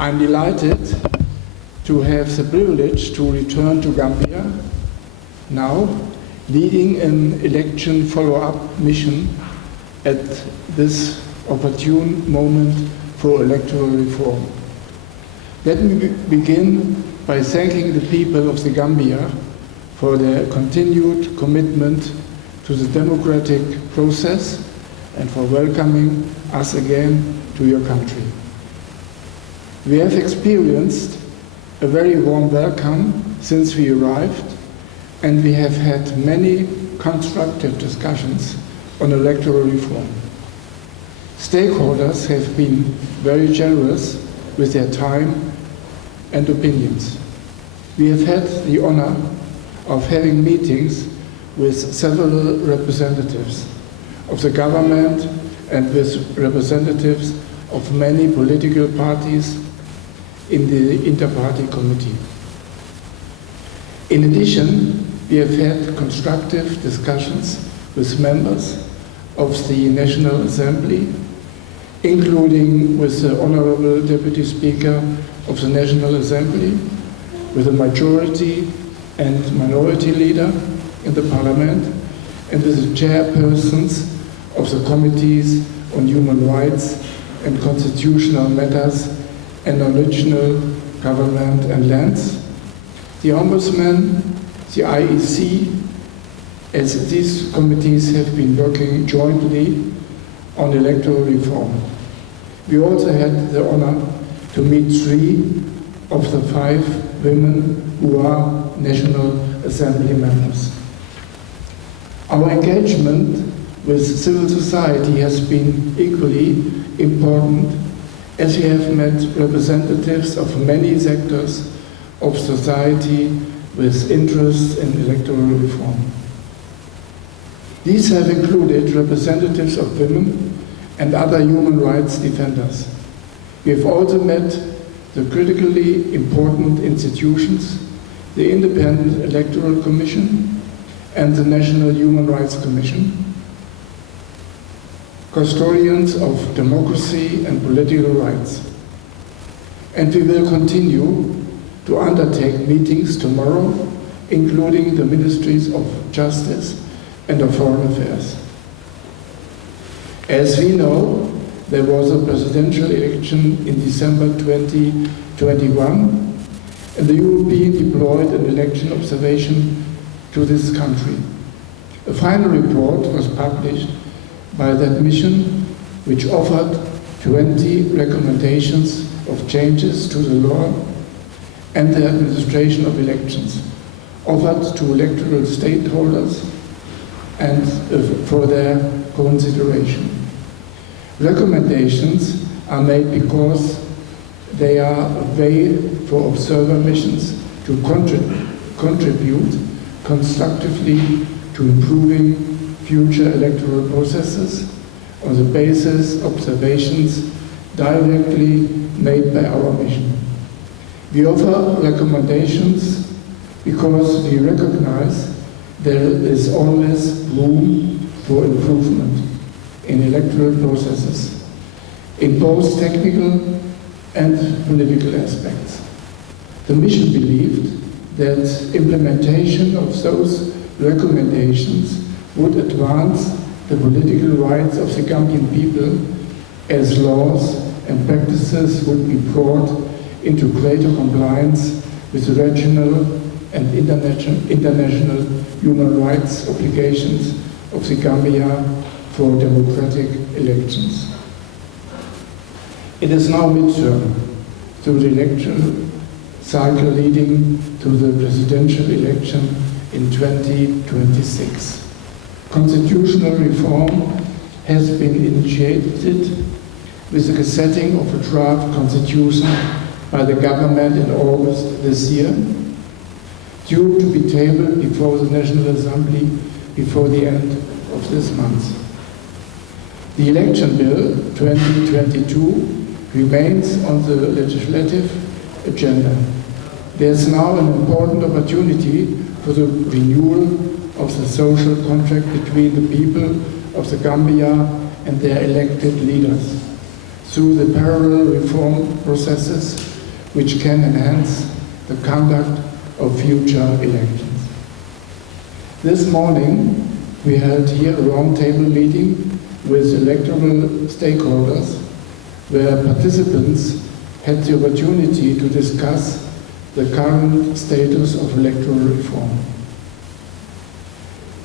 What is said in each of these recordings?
I'm delighted to have the privilege to return to Gambia now, leading an election follow-up mission at this opportune moment for electoral reform. Let me begin by thanking the people of the Gambia for their continued commitment to the democratic process and for welcoming us again to your country. We have experienced a very warm welcome since we arrived, and we have had many constructive discussions on electoral reform. Stakeholders have been very generous with their time and opinions. We have had the honor of having meetings with several representatives of the government and with representatives of many political parties in the Inter-Party Committee. In addition, we have had constructive discussions with members of the National Assembly, including with the Honorable Deputy Speaker of the National Assembly, with the majority and minority leader in the Parliament, and with the chairpersons of the Committees on Human Rights and Constitutional Matters and on National Government and Lands, the Ombudsman, the IEC, as these committees have been working jointly on electoral reform. We also had the honor to meet 3 of the 5 women who are National Assembly members. Our engagement with civil society has been equally important, as we have met representatives of many sectors of society with interest in electoral reform. These have included representatives of women and other human rights defenders. We have also met the critically important institutions, the Independent Electoral Commission and the National Human Rights Commission, custodians of democracy and political rights. And we will continue to undertake meetings tomorrow, including the Ministries of Justice and of Foreign Affairs. As we know, there was a presidential election in December 2021, and the European deployed an election observation to this country. A final report was published by that mission, which offered 20 recommendations of changes to the law and the administration of elections, offered to electoral stakeholders and for their consideration. Recommendations are made because they are a way for observer missions to contribute constructively to improving future electoral processes on the basis of observations directly made by our mission. We offer recommendations because we recognize there is always room for improvement in electoral processes, in both technical and political aspects. The mission believed that implementation of those recommendations would advance the political rights of the Gambian people, as laws and practices would be brought into greater compliance with the regional and international human rights obligations of the Gambia for democratic elections. It is now midterm to the election cycle leading to the presidential election in 2026. Constitutional reform has been initiated with the gazetting of a draft constitution by the government in August this year, due to be tabled before the National Assembly before the end of this month. The election bill 2022 remains on the legislative agenda. There's now an important opportunity for the renewal of the social contract between the people of the Gambia and their elected leaders through the parallel reform processes which can enhance the conduct of future elections. This morning, we held here a roundtable meeting with electoral stakeholders where participants had the opportunity to discuss the current status of electoral reform.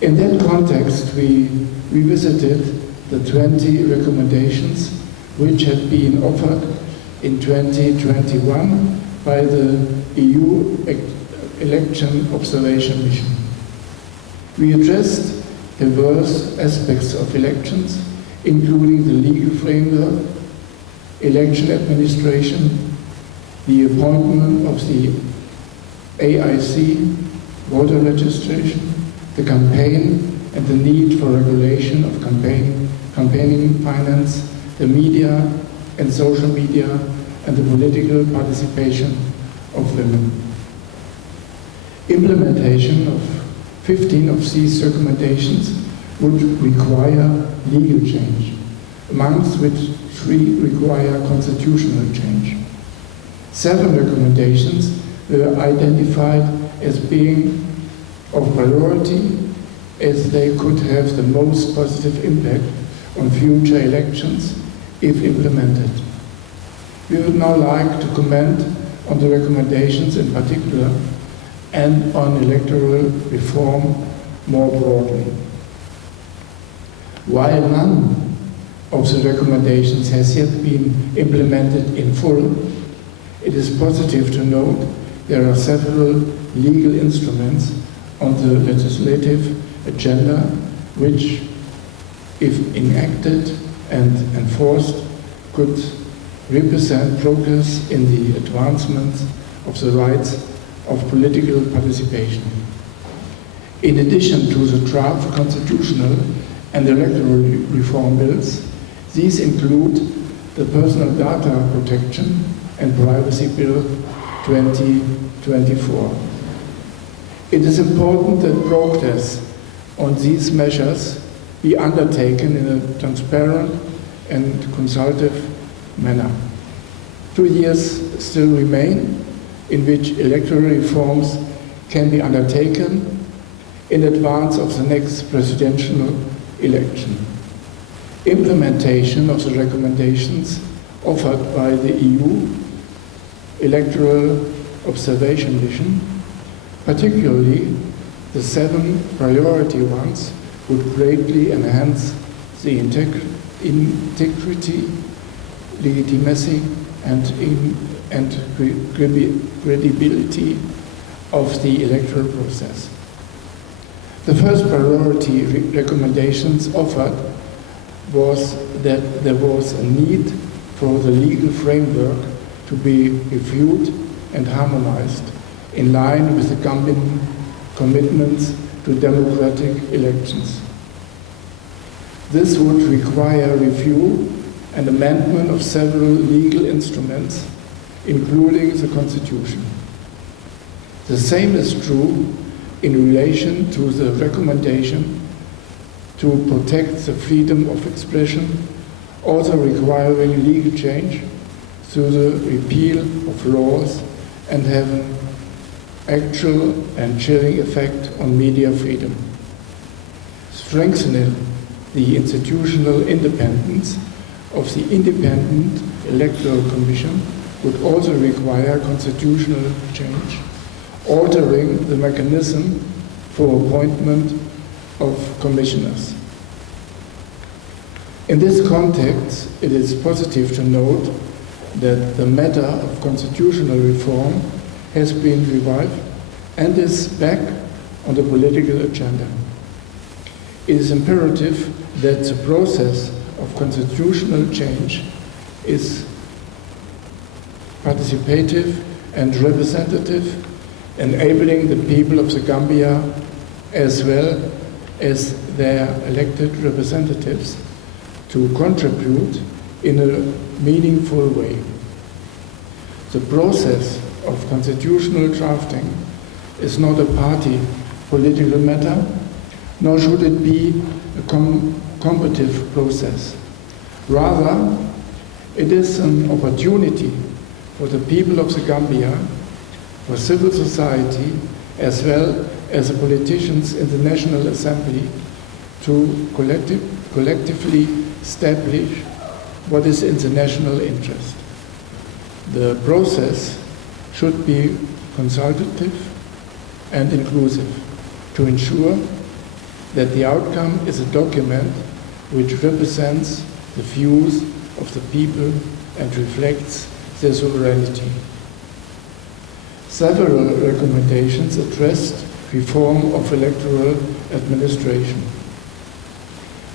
In that context, we revisited the 20 recommendations which had been offered in 2021 by the EU Election Observation Mission. We addressed diverse aspects of elections, including the legal framework, election administration, the appointment of the AIC, voter registration, the campaign and the need for regulation of campaigning finance, the media and social media, and the political participation of women. Implementation of 15 of these recommendations would require legal change, amongst which 3 require constitutional change. 7 recommendations were identified as being of priority as they could have the most positive impact on future elections if implemented. We would now like to comment on the recommendations in particular and on electoral reform more broadly. While none of the recommendations has yet been implemented in full, it is positive to note there are several legal instruments on the legislative agenda which, if enacted and enforced, could represent progress in the advancement of the rights of political participation. In addition to the draft constitutional and electoral reform bills, these include the Personal Data Protection and Privacy Bill 2024. It is important that progress on these measures be undertaken in a transparent and consultative manner. 2 years still remain in which electoral reforms can be undertaken in advance of the next presidential election. Implementation of the recommendations offered by the EU Electoral Observation Mission, particularly the 7 priority ones, would greatly enhance the integrity, legitimacy, and credibility of the electoral process. The first priority recommendations offered was that there was a need for the legal framework to be reviewed and harmonized in line with the Gambian commitments to democratic elections. This would require review and amendment of several legal instruments, including the Constitution. The same is true in relation to the recommendation to protect the freedom of expression, also requiring legal change through the repeal of laws and have an actual and chilling effect on media freedom. Strengthening the institutional independence of the Independent Electoral Commission would also require constitutional change, altering the mechanism for appointment of commissioners. In this context, it is positive to note that the matter of constitutional reform has been revived and is back on the political agenda. It is imperative that the process of constitutional change is participative and representative, enabling the people of the Gambia as well as their elected representatives to contribute in a meaningful way. The process of constitutional drafting is not a party political matter, nor should it be a combative process. Rather, it is an opportunity for the people of the Gambia, for civil society, as well as the politicians in the National Assembly to collectively establish what is in the national interest. The process should be consultative and inclusive to ensure that the outcome is a document which represents the views of the people and reflects their sovereignty. Several recommendations addressed reform of electoral administration.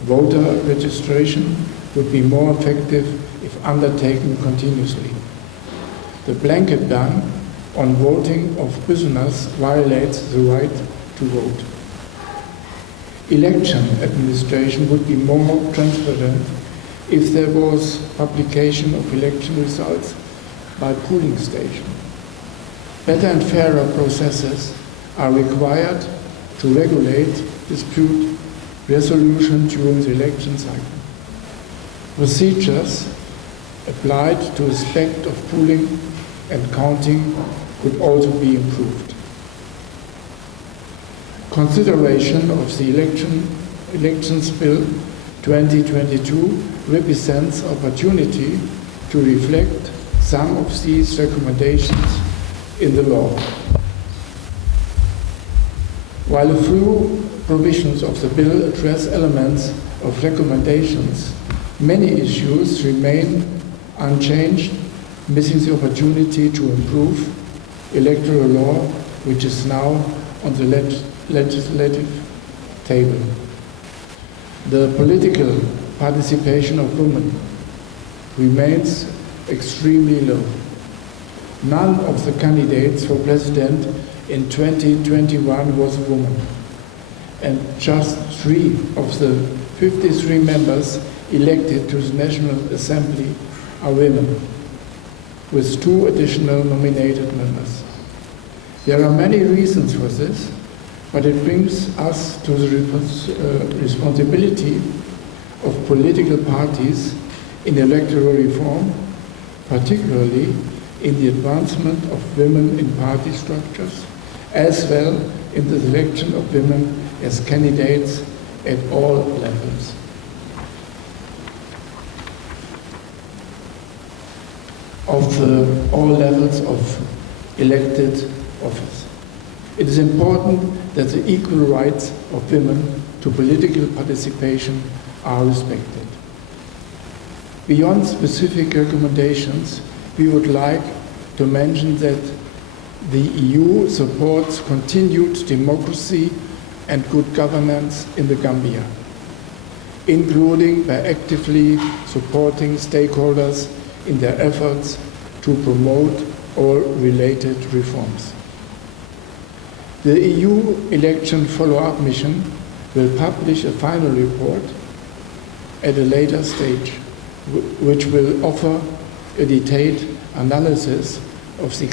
Voter registration would be more effective if undertaken continuously. The blanket ban on voting of prisoners violates the right to vote. Election administration would be more transparent if there was publication of election results by polling station. Better and fairer processes are required to regulate dispute resolution during the election cycle. Procedures applied to respect of polling and counting could also be improved. Consideration of the Elections Bill 2022 represents opportunity to reflect some of these recommendations in the law. While a few provisions of the bill address elements of recommendations, many issues remain unchanged, missing the opportunity to improve electoral law, which is now on the legislative table. The political participation of women remains extremely low. None of the candidates for president in 2021 was a woman, and just 3 of the 53 members elected to the National Assembly are women, with 2 additional nominated members. There are many reasons for this, but it brings us to the responsibility of political parties in electoral reform, particularly in the advancement of women in party structures, as well in the selection of women as candidates at all levels. All levels of elected office. It is important that the equal rights of women to political participation are respected. Beyond specific recommendations, we would like to mention that the EU supports continued democracy and good governance in the Gambia, including by actively supporting stakeholders in their efforts to promote all related reforms. The EU election follow-up mission will publish a final report at a later stage, which will offer a detailed analysis of the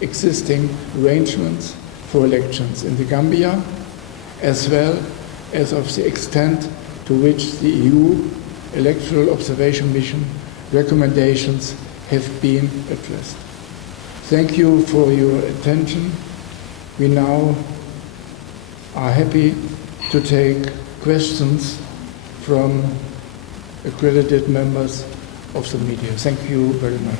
existing arrangements for elections in the Gambia, as well as of the extent to which the EU Electoral Observation Mission recommendations have been addressed. Thank you for your attention. We now are happy to take questions from accredited members of the media. Thank you very much.